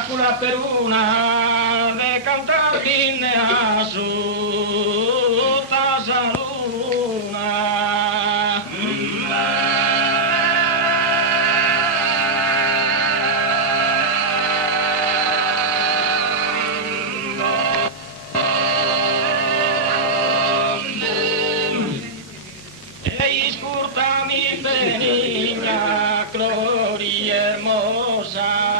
Acula per una de cantar dinne a su tasaluna. Ei scurtami benigna, gloria hermosa.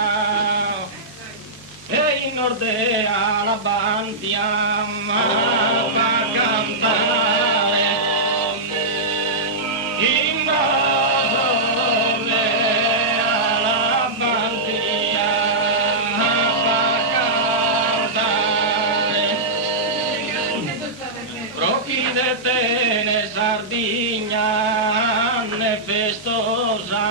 E nordea la bandia fa cantare in basso la bandia fa cantare propri de tene Sardigna ne festosa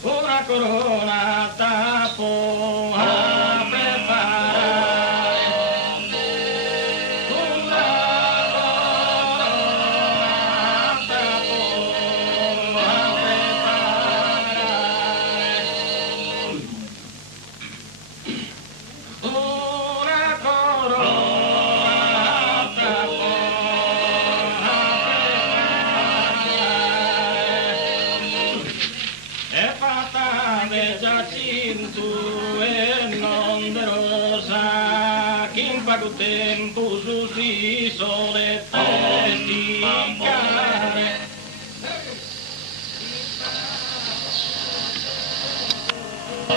una corona tapo a preparare, una corona tapo a preparare, una corona tapo a preparare, è fatta Giacinto e non de rosa, che in poco tempo su si sole testicare.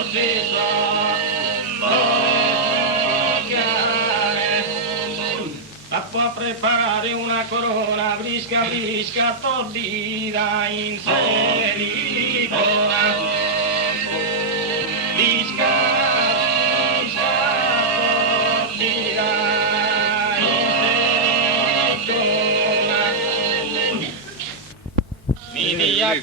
Si la può preparare una corona brisca brisca tordida in selicola.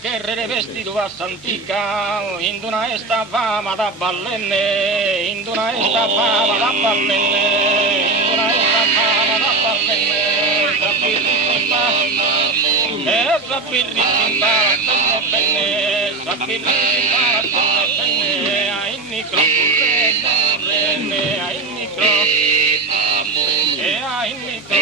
Che revestito a Santica, in una esta fama da ballenne, in una esta fama da ballenne, in una esta fama da ballenne, sapirritimba, ai micro, ai micro, e ai micro,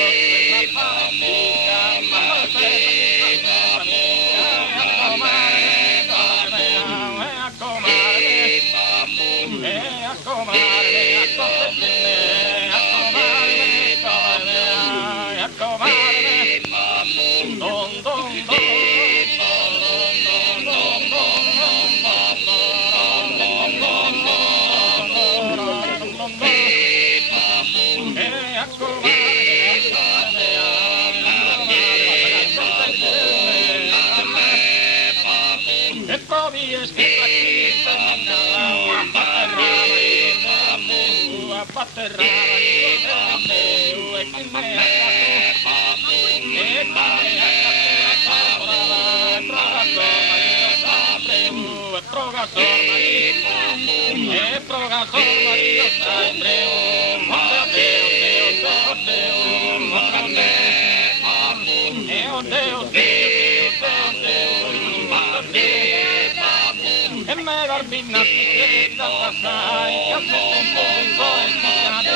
E me barbina picchetta passai, che a me tempo in sole spiccate,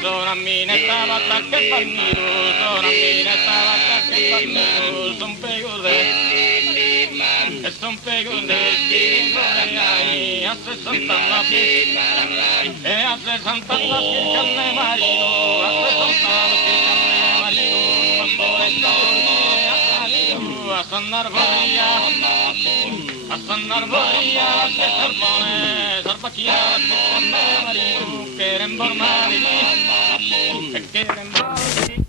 sono a mine stava che palmiro, sono a mine stava che palmiro, son pegole, e son pegole, a 60 anni, e a 60 anni che me marito, a 60 anni che me marito, quando restavo a San Narvaria, che Sorbone, Sarbacchia, che me marito, che rembormari, e che rembormari.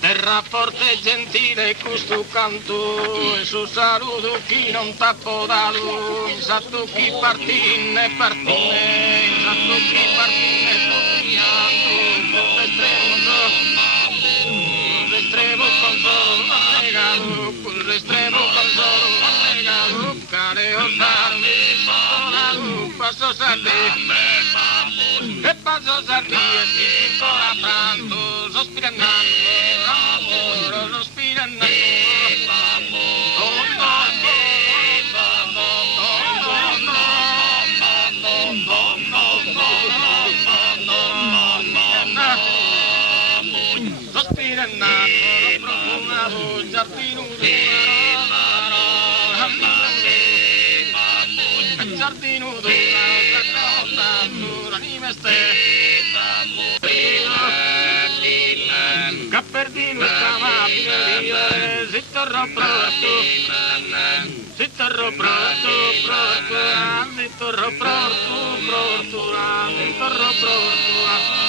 Terra forte e gentile questo canto, e su saluto chi non t'ha podato, in satto chi partine, partine, in satto chi partine, soffiando, con l'estremo consolo, annegato, con l'estremo consolo, annegato, care osarmi, sonato, passo sardi, e passo sardi, e si ancora pranto, sospirando, Aspirando, profumato, giardino giardino d'una anime Capperdino stamabile, si torrò pronto, si torrò pronto, si torrò pronto, si torrò pronto,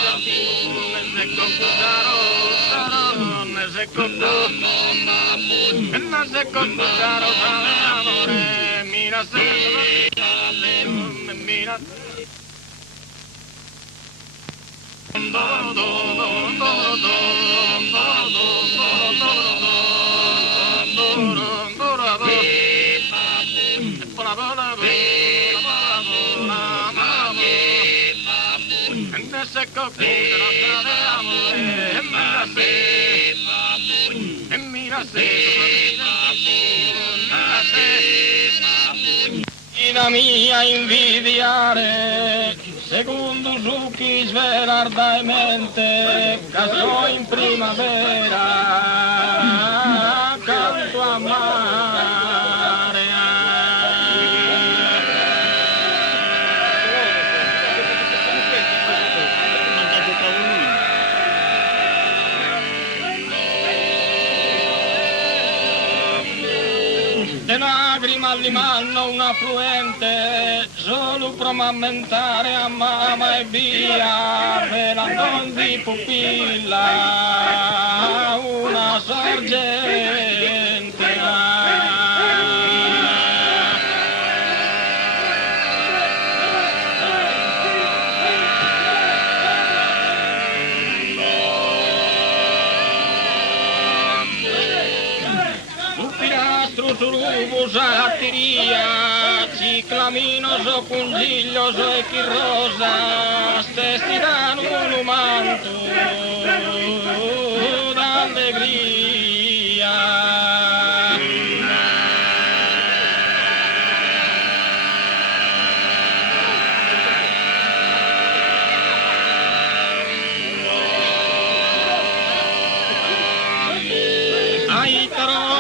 giardino, ne secco caro, ne secco caro, amore, mira se, mira. La mia invidiare secondo su chi svelardamente casò in primavera accanto a mare. Le lacrime all'imano un affluente, solo per mammentare a mamma e via, per la non di pupilla, una sorgente. Surubu sattiria, ciclaminoso, consiglioso e chirrosa, stesti da un manto d'allegria.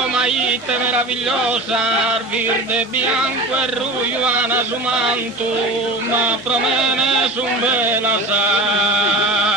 Maite meravigliosa, verde, bianco e ruiuana su manto, ma promene su un bella sa.